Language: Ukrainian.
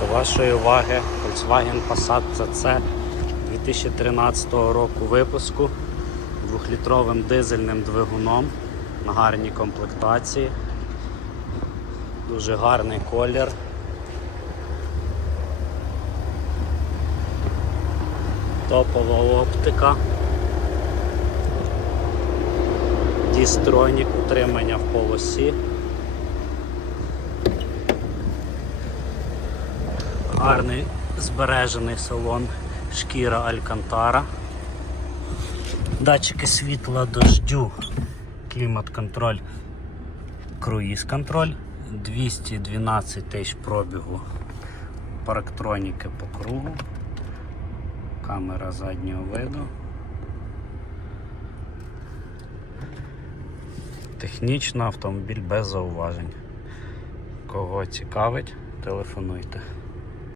До вашої уваги Volkswagen Passat CC 2013 року випуску двохлітровим дизельним двигуном на гарній комплектації. Дуже гарний колір. Топова оптика. Дістронік утримання в полосі. Гарний збережений салон шкіра Алькантара. Датчики світла дождю, клімат-контроль, круїз-контроль, 212 тисяч пробігу, парктроніки по кругу, камера заднього виду. Технічно автомобіль без зауважень. Кого цікавить, телефонуйте.